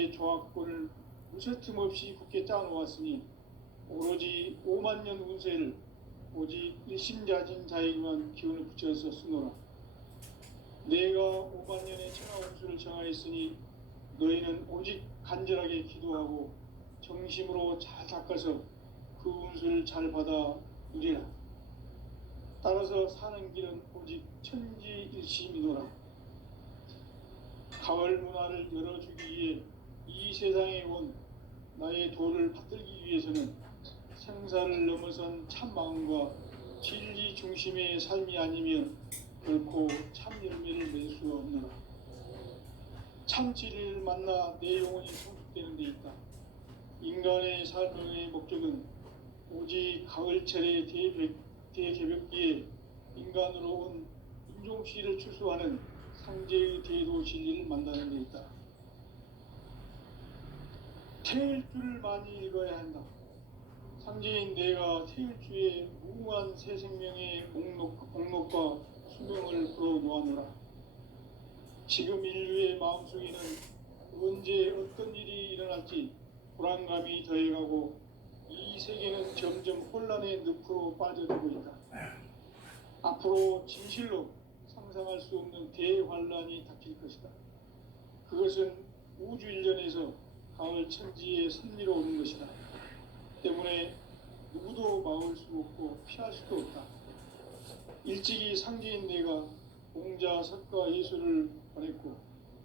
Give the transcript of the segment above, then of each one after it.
천지의 조합권을 무쇠틈 없이 굳게 짜놓았으니 오로지 5만 년 운세를 오직 일심자진 자에게만 기운을 붙여서 쓰노라. 내가 5만 년의 천하 운수를 정하였으니 너희는 오직 간절하게 기도하고 정심으로 잘 닦아서 그 운수를 잘 받아 누리라. 따라서 사는 길은 오직 천지일심이노라. 가을 문화를 열어주기 위해 이 세상에 온 나의 도를 받들기 위해서는 생사를 넘어선 참 마음과 진리 중심의 삶이 아니면 결코 참 열매를 맺을 수 없노라. 참 진리를 만나 내 영혼이 성숙되는 데 있다. 인간의 삶의 목적은 오직 가을철의 대개벽기에 인간으로 온 인종시를 추수하는 상제의 대도 진리를 만나는 데 있다. 태일주를 많이 읽어야 한다. 상제인 내가 태일주의 무궁한 새 생명의 목록과 수명을 풀어놓아노라. 지금 인류의 마음속에는 언제 어떤 일이 일어날지 불안감이 더해가고 이 세계는 점점 혼란의 늪으로 빠져들고 있다. 앞으로 진실로 상상할 수 없는 대환란이 닥칠 것이다. 그것은 우주 일련에서 가을 천지의 섭리로 오는 것이다. 때문에 누구도 막을 수 없고 피할 수도 없다. 일찍이 상제인 내가 공자, 석가, 예수를 보냈고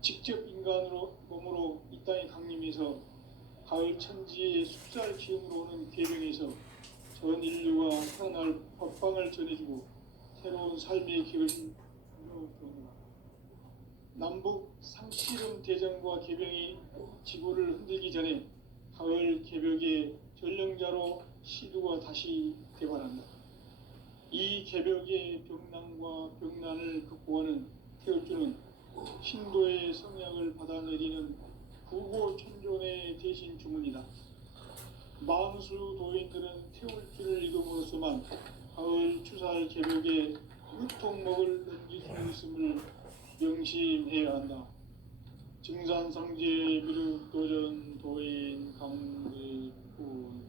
직접 인간으로 몸으로 이 땅에 강림해서 가을 천지의 숫살 기운으로 오는 계명에서 전 인류가 살아날 법방을 전해주고 새로운 삶의 길을 열어주노라. 남북 상씨름 대전과 개병이 지구를 흔들기 전에 가을 개벽의 전령자로 시두가 다시 개발한다. 이 개벽의 병난과 병난을 극복하는 태울주는 신도의 성약을 받아내리는 구고천존의 대신 주문이다. 만수 도인들은 태울주를 읽음으로써만 가을 추살 개벽의 유통목을 넘길 수 있음을 명심해야 한다. 증산상제 미륵도전 도인 강대군.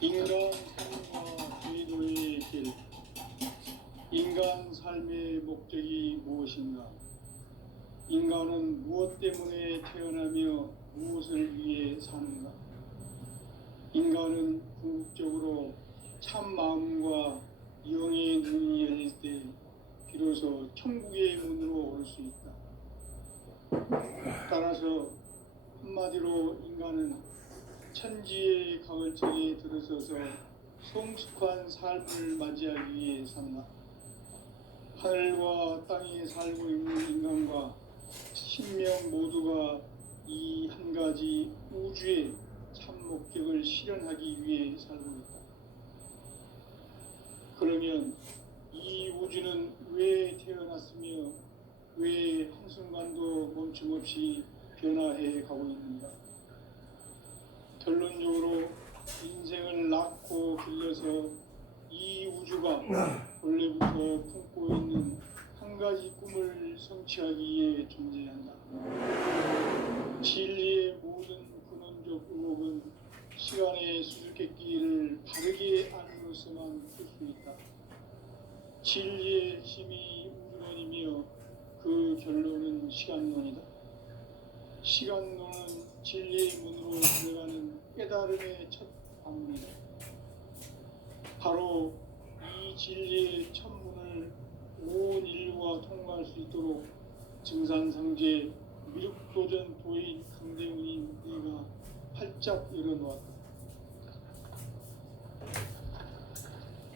인간 삶과 제도의 길. 인간 삶의 목적이 무엇인가? 인간은 무엇 때문에 태어나며 무엇을 위해 사는가? 인간은 궁극적으로 참 마음과 영의 눈이 열릴 때 비로소 천국의 문으로 올 수 있다. 따라서 한마디로 인간은 천지의 가을철에 들어서서 성숙한 삶을 맞이하기 위해 산다. 하늘과 땅에 살고 있는 인간과 신명 모두가 이 한 가지 우주의 참 목적을 실현하기 위해 살고 있다. 그러면 이 우주는 왜 태어났으며 왜 한순간도 멈춤없이 변화해 가고 있는가? 결론적으로 인생을 낳고 길러서 이 우주가 원래부터 품고 있는 한 가지 꿈을 성취하기 위해 존재한다. 진리의 모든 근원적 의혹은 시간의 수수께끼를 바르게 알므로서만 풀 수 있다. 진리의 힘이 우주론이며 그 결론은 시간론이다. 시간론은 진리의 문으로 들어가는 깨달음의 첫 방문이다. 바로 이 진리의 첫 문을 온 인류가 통과할 수 있도록 증산상제 미륵도전 도인 강대훈인 네가 활짝 열어놓았다.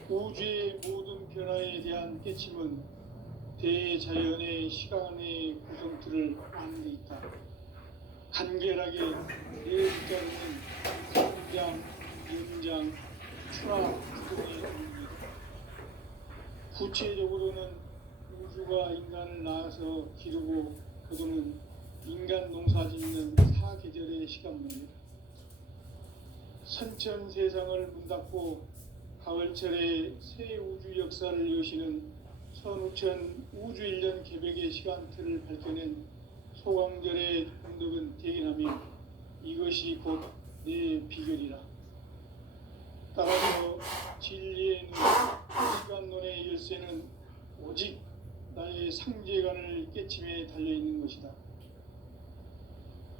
우주의 모든 변화에 대한 깨침은 대자연의 시간의 구성틀을 아는 데 있다. 간결하게 네 숫자로는 성장, 연장, 추락 등의 의미다. 구체적으로는 우주가 인간을 낳아서 기르고 거두는 인간 농사 짓는 사계절의 시간문이다. 선천 세상을 문 닫고 가을철에 새 우주 역사를 여시는 선우천 우주일년 개벽의 시간틀을 밝혀낸 소광절의 공덕은 대견하며 이것이 곧 내 비결이라. 따라서 진리의 눈, 시간론의 열쇠는 오직 나의 상제관을 깨침에 달려있는 것이다.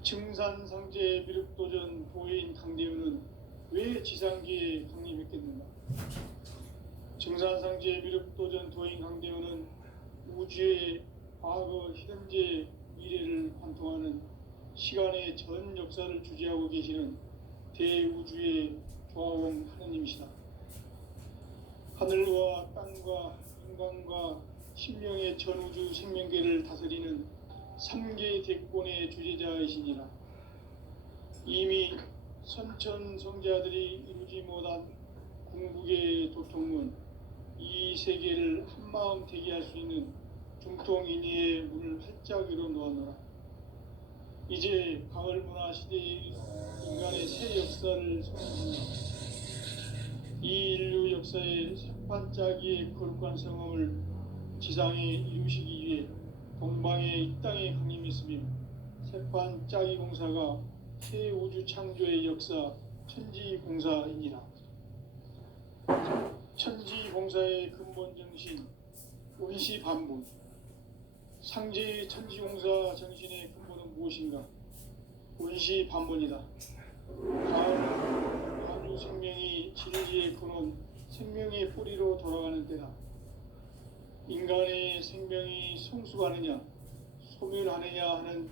증산상제 미륵도전 도인 강대우는 왜 지상계에 강림했겠는가? 증산상제 미륵도전 도인 강대우는 우주의 과거, 현재, 미래를 관통하는 시간의 전 역사를 주재하고 계시는 대우주의 조화원 하느님이시다. 하늘과 땅과 인간과 신명의 전우주 생명계를 다스리는 3개 대권의 주재자이시니라. 이미 선천성자들이 이루지 못한 궁극의 도통문, 이 세계를 한마음 되게 할 수 있는 중통인의의 문을 활짝 열어놓았노라. 이제 가을 문화 시대의 인간의 새 역사를 선언합니다. 이 인류 역사의 새판짜기의 거룩한 성험을 지상에 이루시기 위해 동방에 이 땅에 강림했으며 새판짜기 공사가 새 우주 창조의 역사 천지공사이니라. 천지공사의 근본 정신 원시반복. 상제의 천지공사 정신의 근본은 무엇인가? 원시반복이다. 다음 생명이 진리의 근원, 생명의 뿌리로 돌아가는 때다. 인간의 생명이 성숙하느냐, 소멸하느냐 하는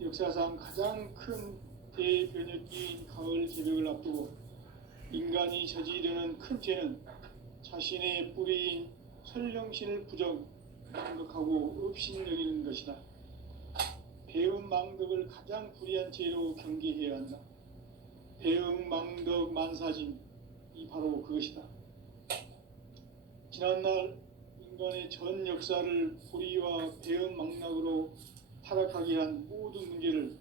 역사상 가장 큰 대변혁기인 가을 개벽을 앞두고 인간이 저지르는 큰 죄는 자신의 뿌리인 설령신을 망덕하고 업신여기는 것이다. 배음 망덕을 가장 불의한 죄로 경계해야 한다. 배음 망덕 만사진, 이 바로 그것이다. 지난날 인간의 전 역사를 불의와 배음 망락으로 타락하게 한 모든 문제를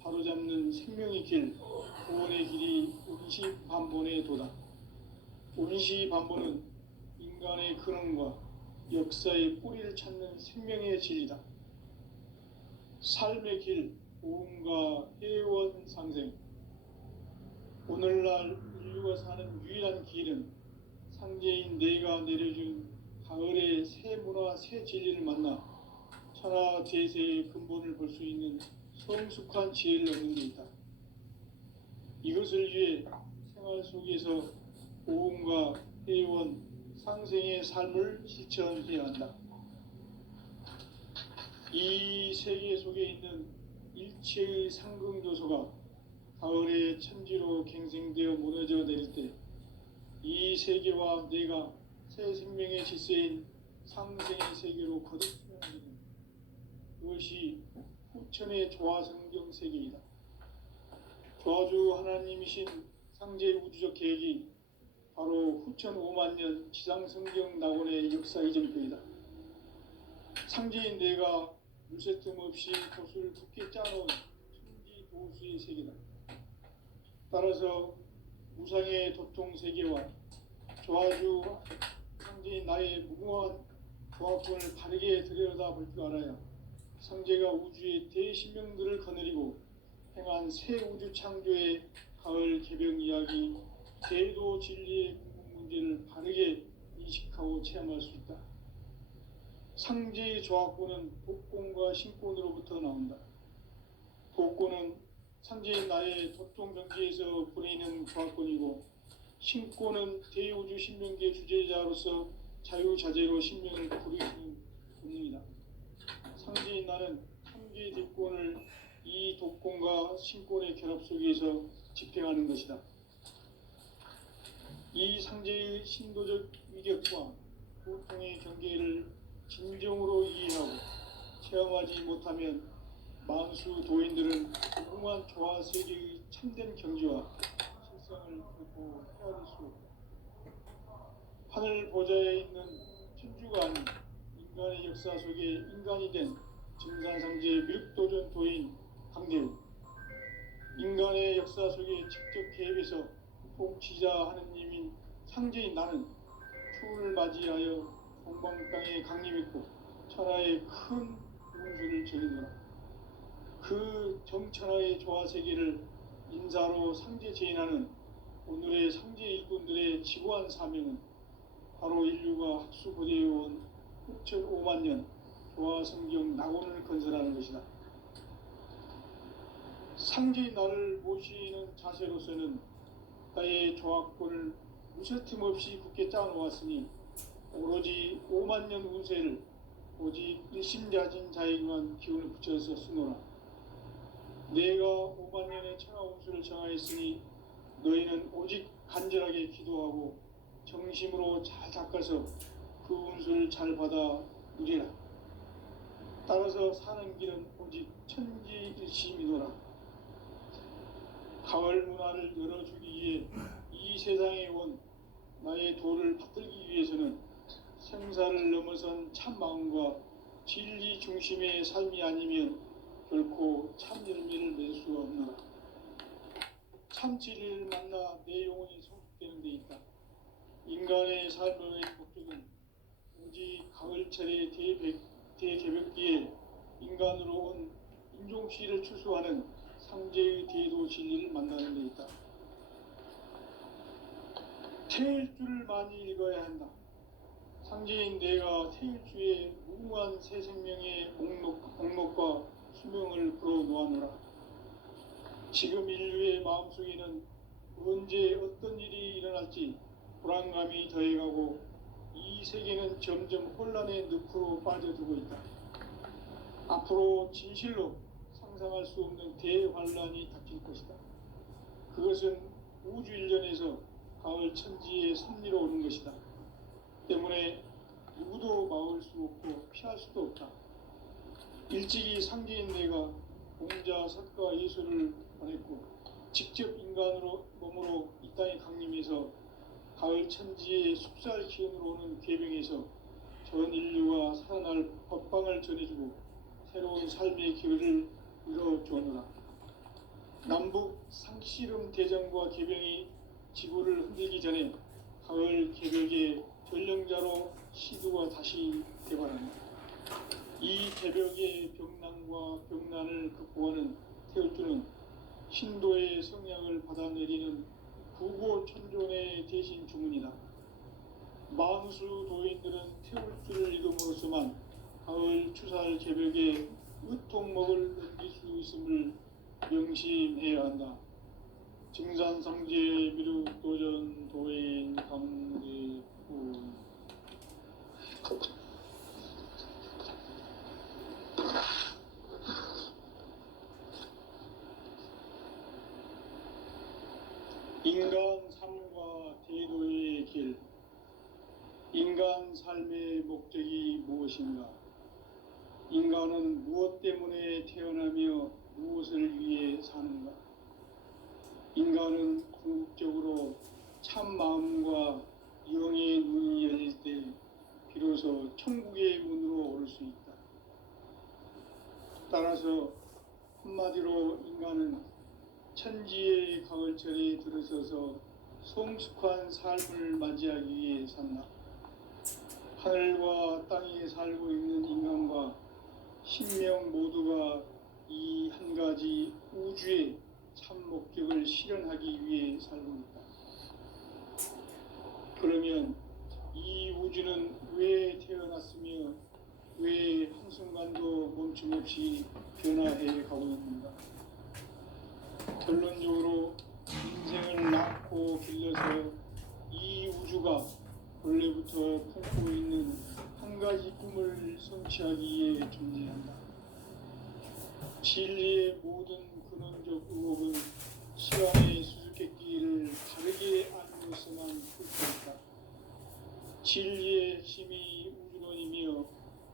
바로잡는 생명의 길, 구원의 길이 원시반본의 도다. 원시반본은 인간의 근원과 역사의 뿌리를 찾는 생명의 진리다. 삶의 길, 보험과 해원 상생. 오늘날 인류가 사는 유일한 길은 상제인 내가 내려준 가을의 새 문화, 새 진리를 만나 천하 대세의 근본을 볼 수 있는 성숙한 지혜를 얻는 데 있다. 이것을 위해 생활 속에서 보험과 해원, 상생의 삶을 실천해야 한다. 이 세계 속에 있는 일체의 상승조소가 가을의 천지로 갱생되어 무너져 내릴 때 이 세계와 내가 새 생명의 질서인 상생의 세계로 거듭 수용하게 된다. 그것이 후천의 조화성경 세계이다. 조화주 하나님이신 상제 우주적 계획이 바로 후천 5만년 지상성경 낙원의 역사 이전표이다. 상제인 내가 물새 틈 없이 도수를 굳게 짜놓은 천지 도수의 세계다. 따라서 무상의 도통 세계와 조화주 상제인 나의 무궁한 조화권을 바르게 들여다볼 줄 알아야 상제가 우주의 대신명들을 거느리고 행한 새 우주 창조의 가을 개벽 이야기, 대도 진리의 궁극 문제를 바르게 인식하고 체험할 수 있다. 상제의 조화권은 복권과 신권으로부터 나온다. 복권은 상제인 나의 도통 경지에서 보내는 조화권이고, 신권은 대우주 신명계 주제자로서 자유자재로 신명을 부르시는 본능이다. 상제인 나는 상계 대권을 이 독권과 신권의 결합 속에서 집행하는 것이다. 이 상제의 신도적 위력과 고통의 경계를 진정으로 이해하고 체험하지 못하면 만수 도인들은 무궁한 조화 세계의 참된 경지와 실상을 결코 헤아릴 수 없다. 하늘 보좌에 있는 천주가 아닌 인간의 역사 속에 인간이 된 증산상제 미륵도전 도인 강대우, 인간의 역사 속에 직접 개입해서 통치자 하느님인 상제인 나는 추운을 맞이하여 동방 땅에 강림했고 천하의 큰 운수를 전이노라. 그 정천하의 조화세계를 인사로 상제 제인하는 오늘의 상제 일꾼들의 지고한 사명은 바로 인류가 학수고대해온 6,5만 년 조화성경 낙원을 건설하는 것이다. 상제인 나를 모시는 자세로서는 나의 조화권을 무쇠틈 없이 굳게 짜놓았으니 오로지 5만 년 운세를 오직 일심자진 자에게만 기운을 붙여서 쓰노라. 내가 5만 년의 천하 운수를 정하였으니 너희는 오직 간절하게 기도하고 정심으로 잘 닦아서 그 운수를 잘 받아 누리라. 따라서 사는 길은 오직 천지일심이노라. 가을 문화를 열어주기 위해 이 세상에 온 나의 도를 받들기 위해서는 생사를 넘어선 참 마음과 진리 중심의 삶이 아니면 결코 참 열매를 맺을 수가 없노라. 참 진리를 만나 내 영혼이 성숙되는 데 있다. 인간의 삶의 목적은 오직 가을철의 대개벽기에 인간으로 온 인종시를 추수하는 상제의 대도 진리를 만나는 데 있다. 태일주를 많이 읽어야 한다. 상제인 내가 태일주의 무궁한 새 생명의 목록과 수명을 풀어놓아노라. 지금 인류의 마음속에는 언제 어떤 일이 일어날지 불안감이 더해가고 이 세계는 점점 혼란의 늪으로 빠져들고 있다. 앞으로 진실로 상상할 수 없는 대환란이 닥칠 것이다. 그것은 우주 일련에서 가을 천지의 섭리로 오는 것이다. 때문에 누구도 막을 수 없고 피할 수도 없다. 일찍이 상제인 내가 공자, 석가, 예수를 보냈고 직접 인간으로 몸으로 이 땅에 강림해서 가을 천지의 숲살 기운으로 오는 계병에서 전 인류가 살아날 법방을 전해주고 새로운 삶의 기회를 이뤄주노라. 남북 상씨름 대전과 계병이 지구를 흔들기 전에 가을 개벽의 전령자로 시두가 다시 개발한다. 이 개벽의 병난과 병난을 극복하는 태울주는 신도의 성향을 받아내리는 구고천존의 대신 주문이다. 만수 도인들은 태울주를 읽음으로써만 가을 추살 개벽의 으통목을 넘길 수 있음을 명심해야 한다. 증산상제 미륵도전 도인 강대군. 인간 삶과 대도의 길. 인간 삶의 목적이 무엇인가? 인간은 무엇 때문에 태어나며 무엇을 위해 사는가? 인간은 궁극적으로 참 마음과 영의 눈이 열릴 때 비로소 천국의 문으로 올 수 있다. 따라서 한마디로 인간은 천지의 가을철에 들어서서 성숙한 삶을 맞이하기 위해 산다. 하늘과 땅에 살고 있는 인간과 신명 모두가 이 한 가지 우주의 참 목적을 실현하기 위해 살고 있다. 그러면 이 우주는 왜 태어났으며 왜 한순간도 멈춤없이 변화해 가고 있는가? 결론적으로 인생을 낳고 길러서 이 우주가 원래부터 품고 있는 한 가지 꿈을 성취하기 위해 존재한다. 진리의 모든 근원적 의혹은 시간의 수수께끼를 다르게 알고서만 풀 수 있다. 진리의 핵심이 우주론이며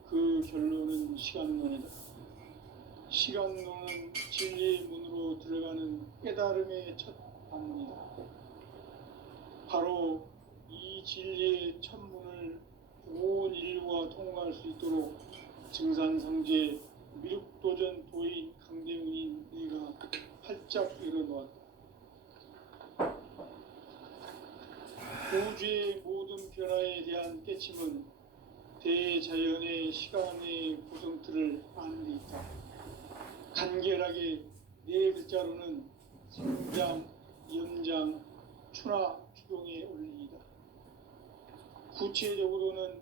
그 결론은 시간론이다. 시간론은 진리의 문으로 들어가는 깨달음의 첫 방문이다. 바로 이 진리의 첫 문을 온 인류가 통과할 수 있도록 증산성제 미륵도전 도인 강대문인 네가 활짝 열어놓았다. 우주의 모든 변화에 대한 깨침은 대자연의 시간의 구성틀을 아는 데 있다. 간결하게 네 글자로는 생장, 연장, 추나 추동의 원리이다. 구체적으로는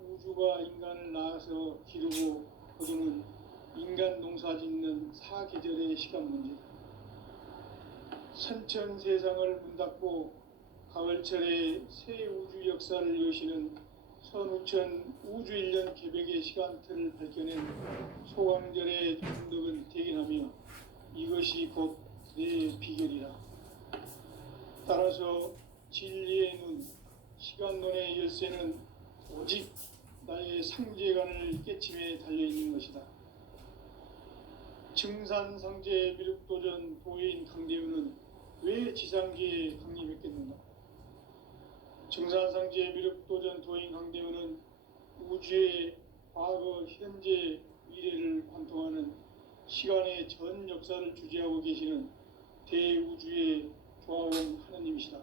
우주가 인간을 낳아서 기르고 거두는 인간 농사 짓는 사계절의 시간 문제다. 선천 세상을 문 닫고 가을철에 새 우주 역사를 여시는 선우천 우주 1년 개백의 시간틀을 밝혀낸 소강절의 중덕은 대견하며 이것이 곧 내 비결이라. 따라서 진리의 눈, 시간론의 열쇠는 오직 나의 상제관을 깨침에 달려있는 것이다. 증산상제 미륵도전 도인 강대우는 왜 지상계에 강림했겠는가? 증산상제 미륵도전 도인 강대우는 우주의 과거, 현재, 미래를 관통하는 시간의 전 역사를 주재하고 계시는 대우주의 조화원 하느님이시다.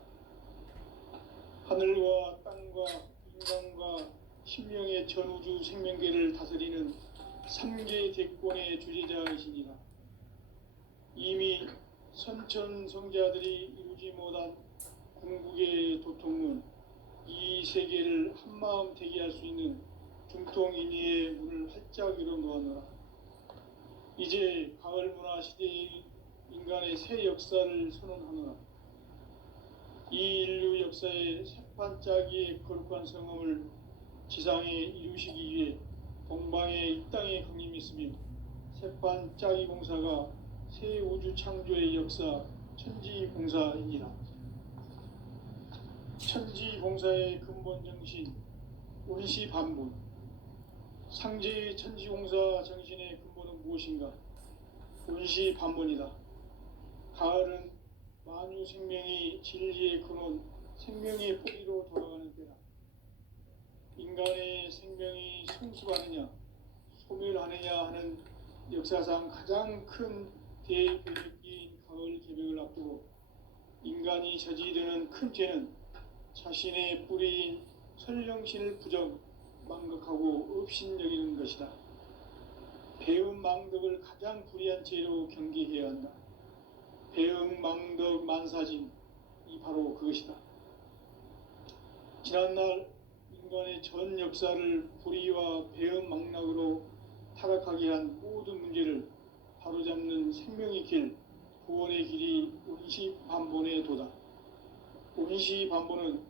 하늘과 땅과 인간과 신명의 전우주 생명계를 다스리는 3개 대권의 주재자이시니라. 이미 선천성자들이 이루지 못한 궁극의 도통은 이 세계를 한마음 되게 할 수 있는 중통인의의 문을 활짝 열어놓았노라. 이제 가을 문화 시대의 인간의 새 역사를 선언하노라. 이 인류 역사의 새판짜기의 거룩한 성험을 지상에 이루시기 위해 동방의 이 땅에 강림했으며 새판짜기 공사가 새 우주 창조의 역사 천지공사이니라. 천지공사의 근본 정신 원시반본. 상제의 천지공사 정신의 근본은 무엇인가? 원시반본이다. 가을은 만유 생명이 진리의 근원, 생명의 뿌리로 돌아가는 때다. 인간의 생명이 성숙하느냐, 소멸하느냐 하는 역사상 가장 큰 대교육기인 가을 개벽을 앞두고 인간이 저지르는 큰 죄는 자신의 뿌리인 설령신을 부정, 망각하고 업신여기는 것이다. 배음 망덕을 가장 불의한 죄로 경계해야 한다. 배음 망덕 만사진, 이 바로 그것이다. 지난날 인간의 전 역사를 불의와 배음 망락으로 타락하게 한 모든 문제를 바로잡는 생명의 길, 구원의 길이 원시반본의 도다. 원시반본은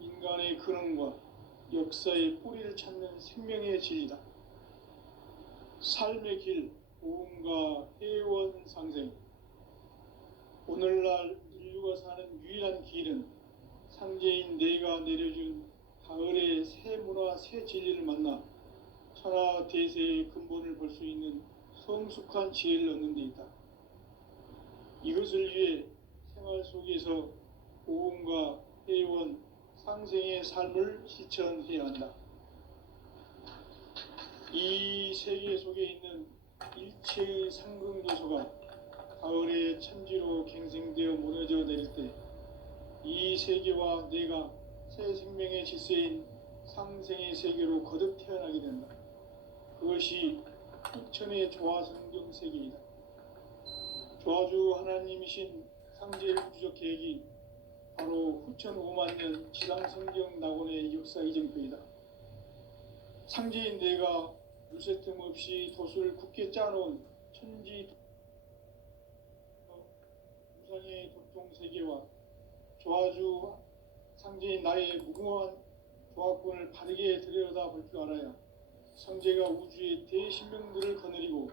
인간의 근원과 역사의 뿌리를 찾는 생명의 진리다. 삶의 길, 보험과 회원 상생. 오늘날 인류가 사는 유일한 길은 상제인 내가 내려준 가을의 새 문화, 새 진리를 만나 천하 대세의 근본을 볼 수 있는 성숙한 지혜를 얻는 데 있다. 이것을 위해 생활 속에서 보험과 회원, 상생의 삶을 실천해야 한다. 이 세계 속에 있는 일체의 상극 요소가 가을의 천지로 갱생되어 무너져 내릴 때 이 세계와 내가 새 생명의 질서인 상생의 세계로 거듭 태어나게 된다. 그것이 후천의 조화성경 세계이다. 조화주 하나님이신 상제 우주적 계획이 바로 후천 5만 년 지상성경 낙원의 역사 이정표이다. 상제인 내가 물새 틈 없이 돛을 굳게 짜놓은 천지 무상의 도통 세계와 조화주 상제인 나의 무궁한 조화권을 바르게 들여다볼 줄 알아야 성제가 우주의 대신명들을 거느리고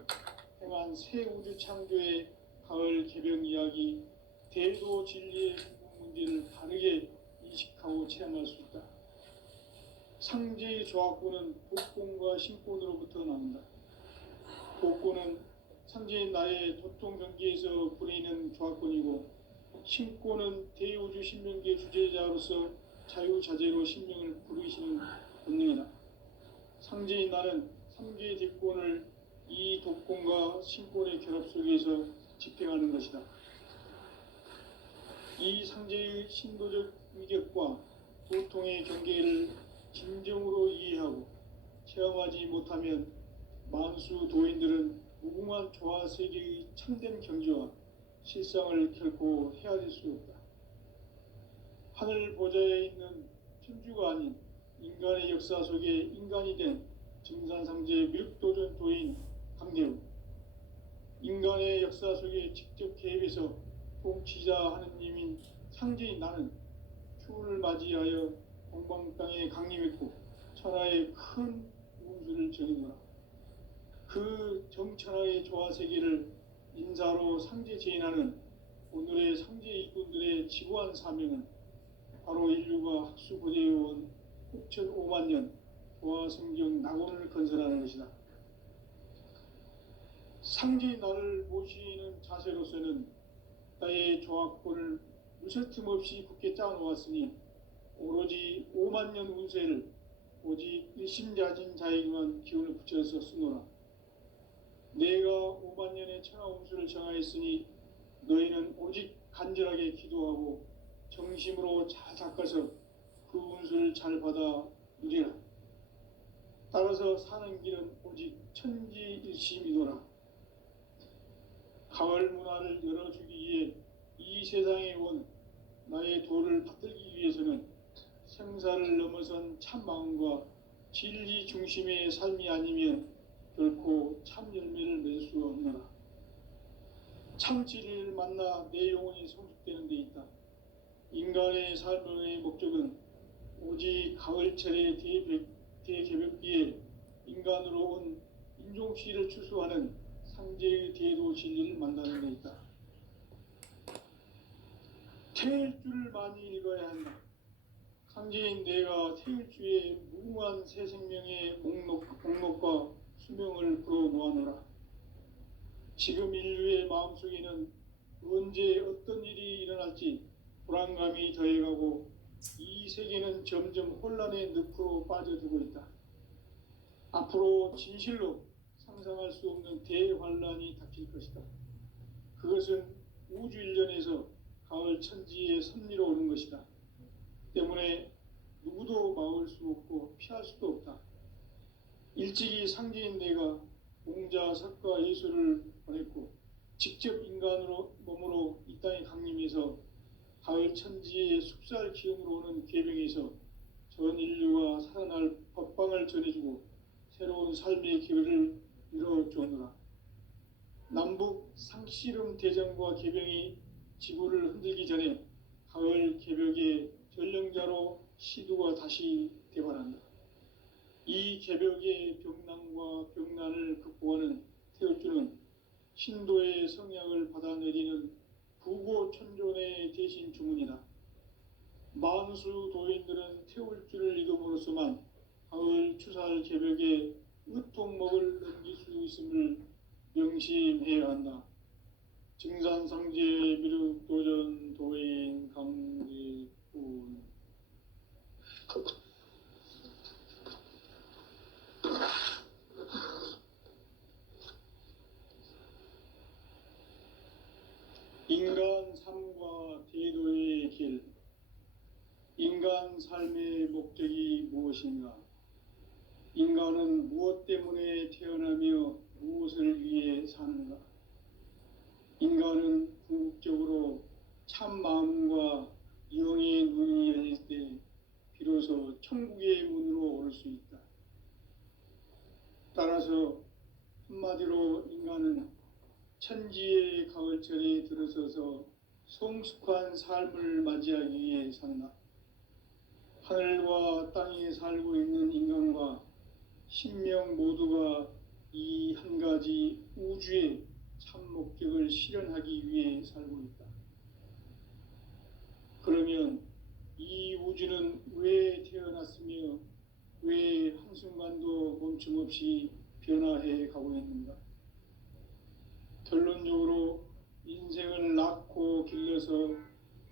행한 새 우주 창조의 가을 개벽 이야기, 대도 진리의 문제를 바르게 인식하고 체험할 수 있다. 상제의 조화권은 복권과 신권으로부터 나온다. 복권은 상제인 나의 도통 경계에서 부리는 조화권이고, 신권은 대우주 신명계 주제자로서 자유자재로 신명을 부르시는 본능이다. 상제인 나는 3개의 대권을 이 독권과 신권의 결합 속에서 집행하는 것이다. 이 상제의 신도적 위격과 고통의 경계를 진정으로 이해하고 체험하지 못하면 만수 도인들은 무궁한 조화 세계의 참된 경지와 실상을 결코 헤아릴 수 없다. 하늘 보좌에 있는 천주가 아닌 인간의 역사 속에 인간이 된 증산상제 미륵도전 도인 강대우, 인간의 역사 속에 직접 개입해서 통치자 하느님인 상제인 나는 추후를 맞이하여 동방 땅에 강림했고 천하의 큰 운수를 정해노라. 그 정천하의 조화 세계를 인사로 상제 제인하는 오늘의 상제 일꾼들의 지구한 사명은 바로 인류가 학수고대해온 6,500만 년 조화 성경 낙원을 건설하는 것이다. 상제인 나를 모시는 자세로서는 나의 조화권을 무설틈 없이 굳게 짜놓았으니 오로지 5만 년 운세를 오직 일심자진 자에게만 기운을 붙여서 쓰노라. 내가 5만 년의 천하 운수를 정하였으니 너희는 오직 간절하게 기도하고 정심으로 잘 닦아서 그 운수를 잘 받아 누리라. 따라서 사는 길은 오직 천지일심이노라. 가을 문화를 열어주기 위해 이 세상에 온 나의 도를 받들기 위해서는 생사를 넘어선 참 마음과 진리 중심의 삶이 아니면 결코 참 열매를 맺을 수 없노라. 참 진리를 만나 내 영혼이 성숙되는 데 있다. 인간의 삶의 목적은 오직 가을철의 대개벽기에 인간으로 온 인종시를 추수하는 상제의 대도 진리를 만나는 데 있다. 태일주를 많이 읽어야 한다. 상제인 내가 태일주의 무궁한 새 생명의 목록과 수명을 풀어놓아노라. 지금 인류의 마음속에는 언제 어떤 일이 일어날지 불안감이 더해가고 이 세계는 점점 혼란의 늪으로 빠져들고 있다. 앞으로 진실로 상상할 수 없는 대환란이 닥칠 것이다. 그것은 우주 일련에서 가을 천지의 섭리로 오는 것이다. 때문에 누구도 막을 수 없고 피할 수도 없다. 일찍이 상제인 내가 공자, 석가, 예수를 보냈고 직접 인간으로 몸으로 이 땅에 강림해서 가을 천지의 숲살 기운으로 오는 계병에서 전 인류가 살아날 법방을 전해주고 새로운 삶의 기회를 이뤄주었노라. 남북 상씨름 대전과 계병이 지구를 흔들기 전에 가을 개벽의 전령자로 시두가 다시 대발한다. 이 개벽의 병난과 병난을 극복하는 태울주는 신도의 성약을 받아내리는 부고천존의 대신 주문이다. 만수 도인들은 태울주를 읽음으로써만 가을 추살 개벽의 으통목을 넘길 수 있음을 명심해야 한다. 증산상제 미륵도전 도인 강대훈. 인간 삶과 대도의 길. 인간 삶의 목적이 무엇인가? 인간은 무엇 때문에 태어나며 무엇을 위해 사는가? 인간은 궁극적으로 참 마음과 영의 눈이 열릴 때 비로소 천국의 문으로 오를 수 있다. 따라서 한마디로 인간은 천지의 가을철에 들어서서 성숙한 삶을 맞이하기 위해 산다. 하늘과 땅에 살고 있는 인간과 신명 모두가 이 한 가지 우주의 참 목적을 실현하기 위해 살고 있다. 그러면 이 우주는 왜 태어났으며 왜 한순간도 멈춤없이 변화해 가고 있는가? 결론적으로 인생을 낳고 길러서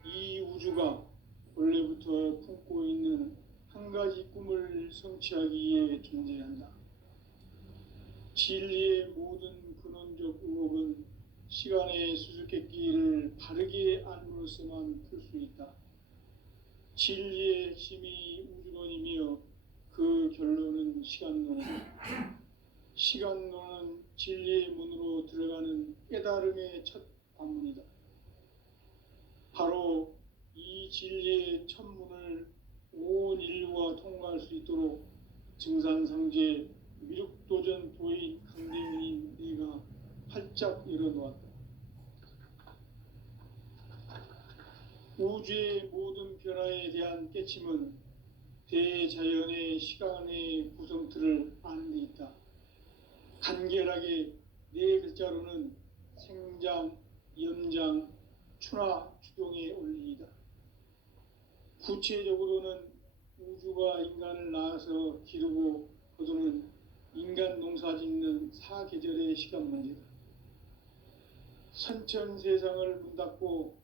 이 우주가 원래부터 품고 있는 한 가지 꿈을 성취하기 위해 존재한다. 진리의 모든 근원적 의혹은 시간의 수수께끼를 바르게 알므로써만 풀 수 있다. 진리의 핵심이 시간론은 진리의 문으로 들어가는 깨달음의 첫 관문이다. 바로 이 진리의 첫 문을 온 인류가 통과할 수 있도록 증산상제 미륵도전 도인 강대인인 네가 활짝 열어놓았다. 우주의 모든 변화에 대한 깨침은 대자연의 시간의 구성틀을 아는 데 있다. 간결하게 네 글자로는 생장, 연장, 추나 추동의 원리이다. 구체적으로는 우주가 인간을 낳아서 기르고 거두는 인간 농사 짓는 사계절의 시간 문제다. 선천 세상을 문닫고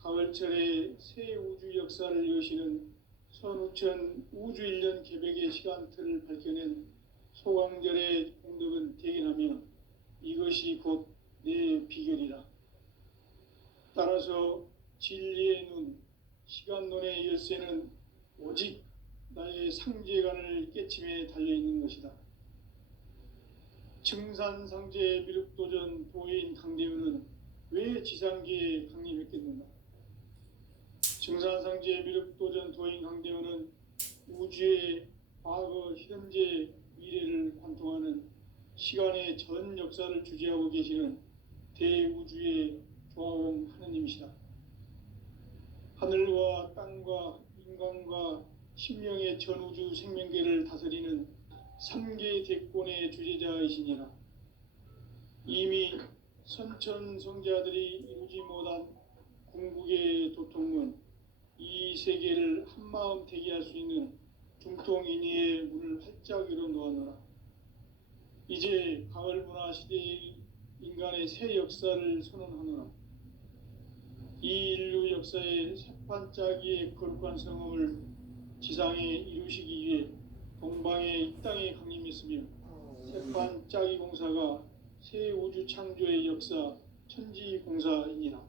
가을철에 새 우주 역사를 여시는 선우천 우주 1년 개백의 시간틀을 밝혀낸 소강절의 공덕은 대견하며 이것이 곧 내 비결이라. 따라서 진리의 눈, 시간론의 열쇠는 오직 나의 상제관을 깨침에 달려있는 것이다. 증산상제 미륵도전 도인 강대현은 왜 지상계에 강림했겠는가? 증산상제 미륵도전 도인 강대현은 우주의 과거, 현재, 미래를 관통하는 시간의 전 역사를 주재하고 계시는 대우주의 조화원 하느님이시다. 하늘과 땅과 인간과 신명의 전우주 생명계를 다스리는 3계 대권의 주재자이시니라. 이미 선천성자들이 이루지 못한 궁극의 도통문, 이 세계를 한마음 대기할 수 있는 중통인의의 문을 활짝 열어놓았노라. 이제 가을 문화 시대의 인간의 새 역사를 선언하노라. 이 인류 역사의 새반짝이의 거룩한 성음을 지상에 이루시기 위해 동방의 이 땅에 강림했으며 새반짝이 공사가 새 우주 창조의 역사 천지공사이니라.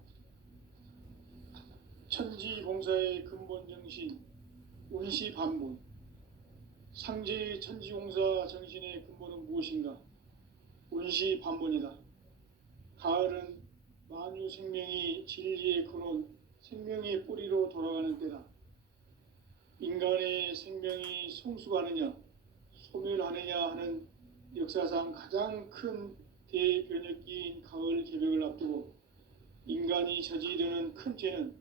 천지공사의 근본 정신 운시반본. 상제의 천지공사 정신의 근본은 무엇인가? 운시반본이다. 가을은 만유 생명이 진리의 근원, 생명의 뿌리로 돌아가는 때다. 인간의 생명이 성숙하느냐, 소멸하느냐 하는 역사상 가장 큰 대변혁기인 가을 개벽을 앞두고 인간이 저지르는 큰 죄는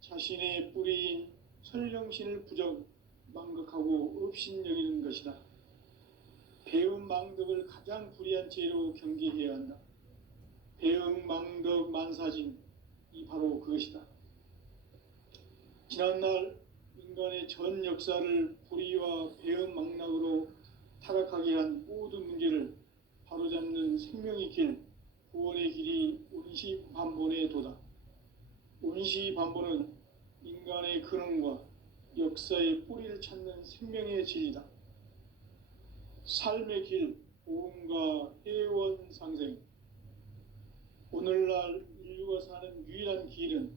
자신의 뿌리인 설령신을 부정, 망각하고 업신여기는 것이다. 배음 망덕을 가장 불의한 죄로 경계해야 한다. 배음 망덕 만사진, 이 바로 그것이다. 지난날 인간의 전 역사를 불의와 배음 망락으로 타락하게 한 모든 문제를 바로잡는 생명의 길, 구원의 길이 운시반본의 도다. 운시반본은 인간의 근원과 역사의 뿌리를 찾는 생명의 진리다. 삶의 길, 보험과 해원 상생. 오늘날 인류가 사는 유일한 길은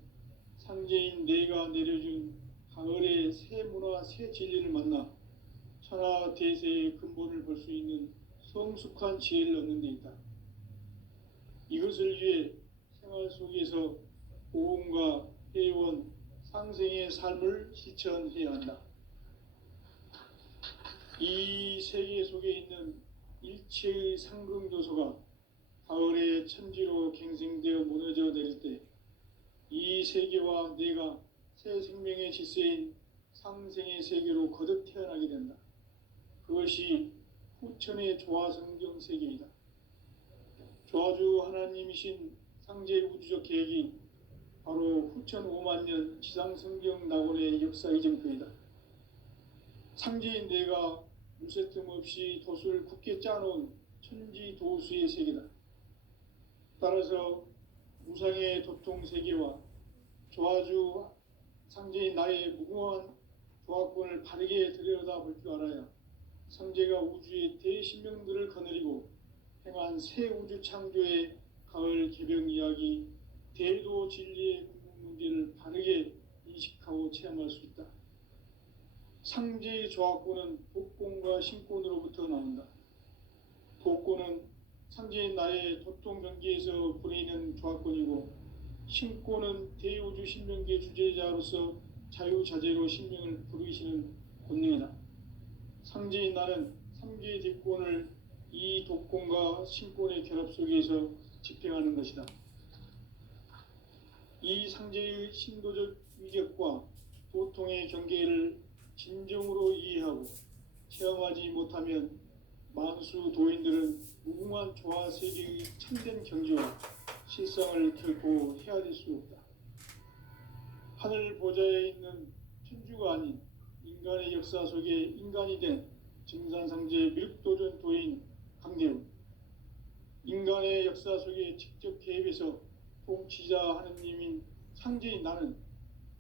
상제인 내가 내려준 가을의 새 문화, 새 진리를 만나 천하 대세의 근본을 볼 수 있는 성숙한 지혜를 얻는 데 있다. 이것을 위해 생활 속에서 보험과 해원, 상생의 삶을 실천해야 한다. 이 세계 속에 있는 일체의 상승조소가 가을의 천지로 갱생되어 무너져 내릴 때 이 세계와 내가 새 생명의 질서인 상생의 세계로 거듭 태어나게 된다. 그것이 후천의 조화성경 세계이다. 조화주 하나님이신 상제 우주적 계획이 바로 후천 5만 년 지상성경 낙원의 역사 이정표이다. 상제인 내가 물새틈 없이 돛을 굳게 짜놓은 천지도수의 세계다. 따라서 무상의 도통 세계와 조화주 상제인 나의 무궁한 조화권을 바르게 들여다볼 줄 알아야 상제가 우주의 대신명들을 거느리고 행한 새 우주 창조의 가을 개벽 이야기, 대도 진리의 궁극 문제를 바르게 인식하고 체험할 수 있다. 상제의 조합권은 독권과 신권으로부터 나온다. 독권은 상제인 나의 도통 경기에서 부리는 조합권이고, 신권은 대우주 신명계 주제자로서 자유자재로 신명을 부르시는 권능이다. 상제인 나는 3개의 대권을 이 독권과 신권의 결합 속에서 집행하는 것이다. 이 상제의 신도적 위격과 도통의 경계를 진정으로 이해하고 체험하지 못하면 만수 도인들은 무궁한 조화 세계의 참된 경지와 실상을 결코 헤아릴 수 없다. 하늘 보좌에 있는 천주가 아닌 인간의 역사 속에 인간이 된 증산상제 미륵도전 도인 강대훈, 인간의 역사 속에 직접 개입해서 통치자 하느님인 상제인 나는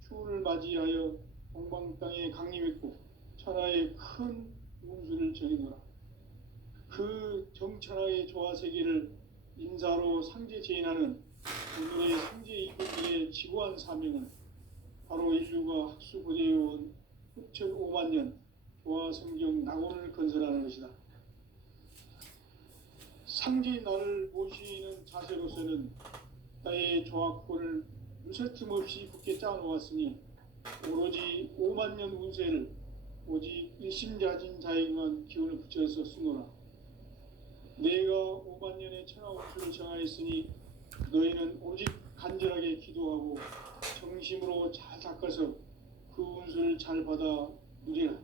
추운을 맞이하여 동방 땅에 강림했고 천하의 큰 운수를 전이노라. 그 정천하의 조화 세계를 인사로 상제 제인하는 오늘의 상제 이분들의 지고한 사명은 바로 인류가 학수고대해온 흑천 5만 년 조화 성경 낙원을 건설하는 것이다. 상제인 나를 모시는 자세로서는 나의 조합권을 무설틈 없이 굳게 짜놓았으니 오로지 5만 년 운세를 오직 일심자진 자에게만 기운을 붙여서 쓰노라. 내가 5만 년의 천하 운수를 정하였으니 너희는 오직 간절하게 기도하고 정심으로 잘 닦아서 그 운수를 잘 받아 누리라.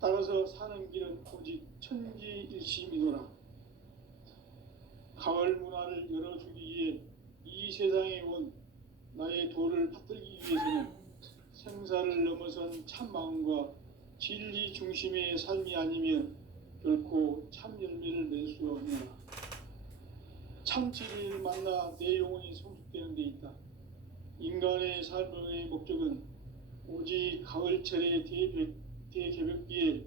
따라서 사는 길은 오직 천지일심이노라. 가을 문화를 열어주기 위해 이 세상에 온 나의 도를 받들기 위해서는 생사를 넘어선 참 마음과 진리 중심의 삶이 아니면 결코 참 열매를 맺을 수 없노라. 참 진리를 만나 내 영혼이 성숙되는 데 있다. 인간의 삶의 목적은 오직 가을철의 대개벽기에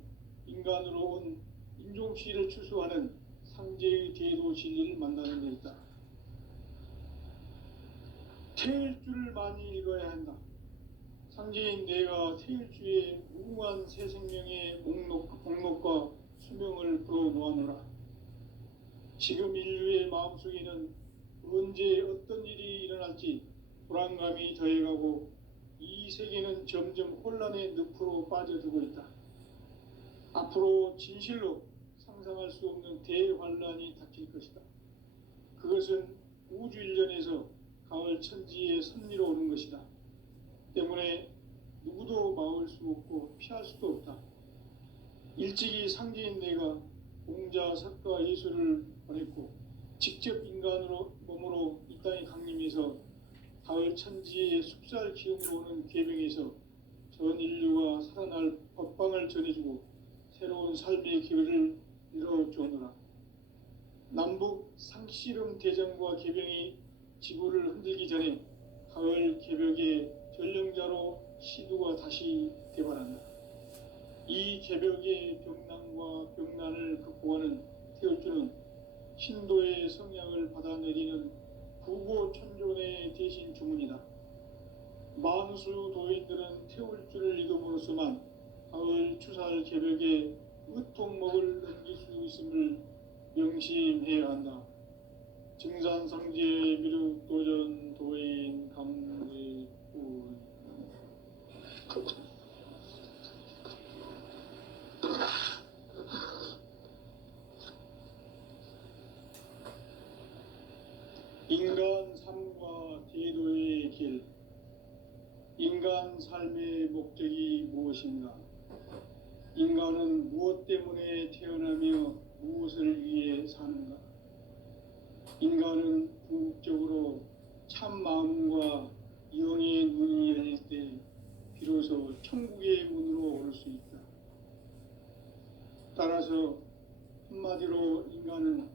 인간으로 온 인종시를 추수하는 상제의 대도 진리를 만나는 데 있다. 태일주를 많이 읽어야 한다. 상제인 내가 태일주의 무궁한 새 생명의 목록과 수명을 불어놓아노라. 지금 인류의 마음속에는 언제 어떤 일이 일어날지 불안감이 더해가고 이 세계는 점점 혼란의 늪으로 빠져들고 있다. 앞으로 진실로 상상할 수 없는 대환란이 닥칠 것이다. 그것은 우주 일련에서 가을 천지의 섭리로 오는 것이다. 때문에 누구도 막을 수 없고 피할 수도 없다. 일찍이 상제인 내가 공자, 석가, 예수를 보냈고 직접 인간으로 몸으로 이 땅에 강림해서 가을 천지의 숲살 기운으로 오는 계명에서 전 인류가 살아날 법방을 전해주고 새로운 삶의 기회를 이뤄주노라. 남북 상씨름 대전과 개병이 지구를 흔들기 전에 가을 개벽의 전령자로 시두가 다시 개발한다. 이 개벽의 병난과 병난을 극복하는 태울주는 신도의 성향을 받아내리는 구고천존의 대신 주문이다. 만수 도인들은 태울주를 읽음으로써만 가을 추살 개벽의 으통목을 넘길 수 있음을 명심해야 한다. 증산상제 미륵도전 도인 감대군. 인간 삶과 제도의 길. 인간 삶의 목적이 무엇인가? 인간은 무엇 때문에 태어나며 무엇을 위해 사는가? 인간은 궁극적으로 참 마음과 영의 눈이 열릴 때 비로소 천국의 문으로 오를 수 있다. 따라서 한마디로 인간은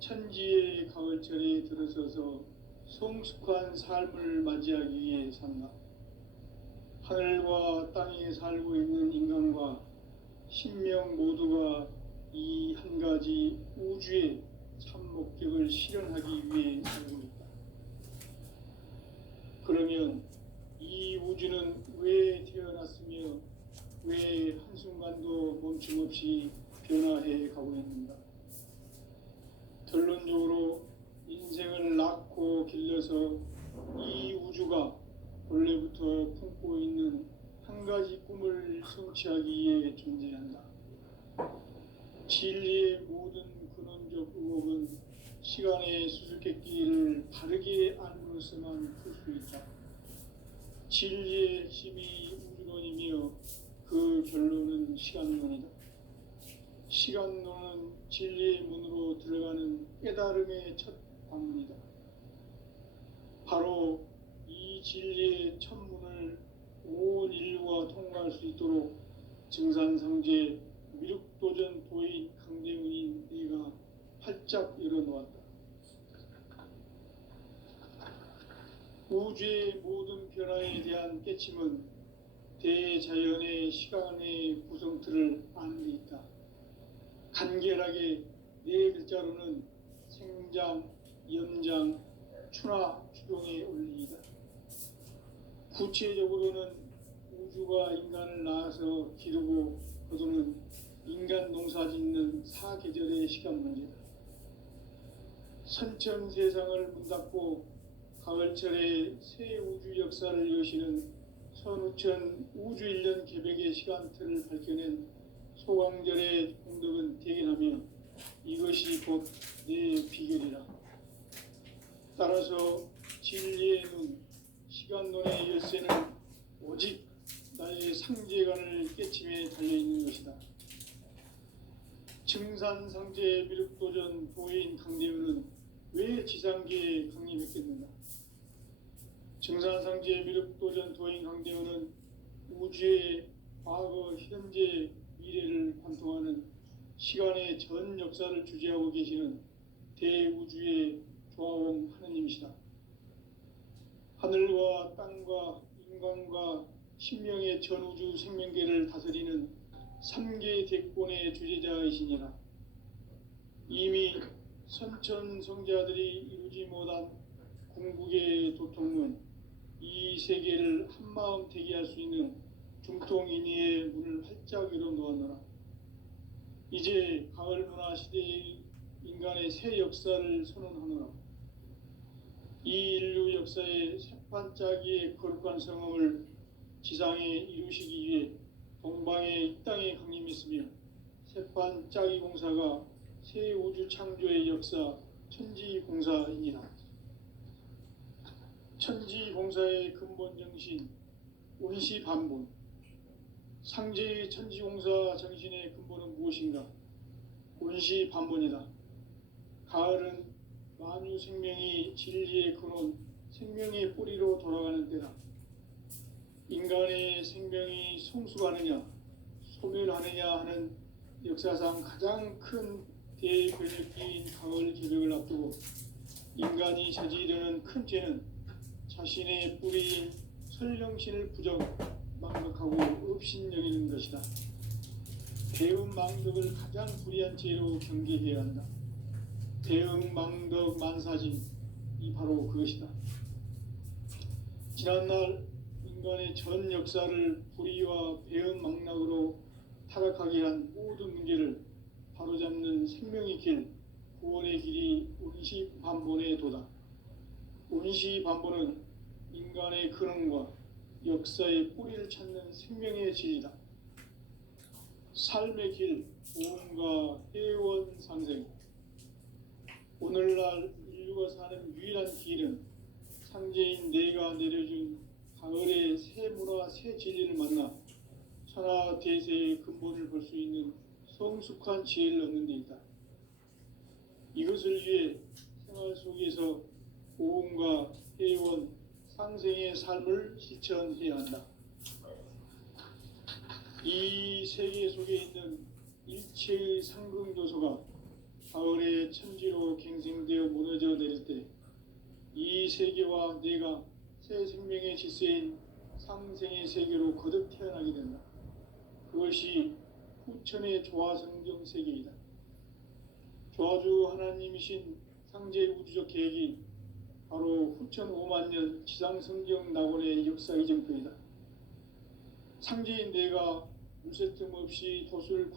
천지의 가을철에 들어서서 성숙한 삶을 맞이하기 위해 산다. 하늘과 땅에 살고 있는 인간과 신명 모두가 이 한 가지 우주의 참 목적을 실현하기 위해 살고 있다. 그러면 이 우주는 왜 태어났으며 왜 한순간도 멈춤없이 변화해 가고 있는가? 결론적으로 인생을 낳고 길러서 이 우주가 본래부터 품고 있는 한 가지 꿈을 성취하기 위해 존재한다. 진리의 모든 근원적 의혹은 시간의 수수께끼를 바르게 알므로서만 풀 수 있다. 진리의 핵심이 우주론이며 그 결론은 시간론이다. 시간론은 진리의 문으로 들어가는 깨달음의 첫 방문이다. 바로 이 진리의 첫 문을 온 인류가 통과할 수 있도록 증산상제 미륵도전 도인 강대훈인 내가 활짝 열어놓았다. 우주의 모든 변화에 대한 깨침은 대자연의 시간의 구성틀을 아는 데 있다. 간결하게 네 글자로는 생장, 연장, 추나 추동의 원리이다. 구체적으로는 우주가 인간을 낳아서 기르고 거두는 인간 농사 짓는 사계절의 시간 문제다. 선천 세상을 문 닫고 가을철에 새 우주 역사를 여시는 선우천 우주 1년 개백의 시간틀을 밝혀낸 소강절의 공덕은 대견하며 이것이 곧 내 비결이라. 따라서 진리의 눈, 시간론의 열쇠는 오직 나의 상제관을 깨침에 달려있는 것이다. 증산상제 미륵도전 도인 강대훈은 왜 지상계에 강림했겠는가? 증산상제 미륵도전 도인 강대훈은 우주의 과거, 현재, 미래를 관통하는 시간의 전 역사를 주재하고 계시는 대우주의 조화원 하느님이시다. 하늘과 땅과 인간과 신명의 전우주 생명계를 다스리는 3개 대권의 주재자이시니라. 이미 선천성자들이 이루지 못한 궁극의 도통문, 이 세계를 한마음 대기할 수 있는 중통인의의 문을 활짝 열어놓았노라. 이제 가을 문화 시대의 인간의 새 역사를 선언하노라. 이 인류 역사의 새반짝이의 거룩한 성험을 지상에 이루시기 위해 동방의 이 땅에 강림했으며 새반짝이 공사가 새 우주 창조의 역사 천지공사이니라. 천지공사의 근본 정신 운시반본. 상제의 천지공사 정신의 근본은 무엇인가? 운시반본이다. 가을은 만유 생명이 진리의 근원, 생명의 뿌리로 돌아가는 때다. 인간의 생명이 성숙하느냐, 소멸하느냐 하는 역사상 가장 큰 대변혁기인 가을 개벽을 앞두고 인간이 저지르는 큰 죄는 자신의 뿌리인 설령신을 망각하고 업신여기는 것이다. 대응망덕을 가장 불의한 죄로 경계해야 한다. 대응망덕 만사진, 이 바로 그것이다. 지난날 인간의 전 역사를 불의와 배은망락으로 타락하게 한 모든 문제를 바로잡는 생명의 길, 구원의 길이 운시반본의 도다. 운시반본은 인간의 근원과 역사의 뿌리를 찾는 생명의 진리다. 삶의 길, 보험과 회원 상생. 오늘날 인류가 사는 유일한 길은 상제인 내가 내려준 가을의 새 문화, 새 진리를 만나 천하 대세의 근본을 볼 수 있는 성숙한 지혜를 얻는 데 있다. 이것을 위해 생활 속에서 보험과 회원, 상생의 삶을 실천해야 한다. 이 세계 속에 있는 일체의 상승조소가 가을의 천지로 갱생되어 무너져 내릴 때 이 세계와 내가 새 생명의 질서인 상생의 세계로 거듭 태어나게 된다. 그것이 후천의 조화성경 세계이다. 조화주 하나님이신 상제 우주적 계획이 바로 후천 5만 년 지상성경 낙원의 역사 이전표이다. 상제인 내가 물새 틈 없이 도수를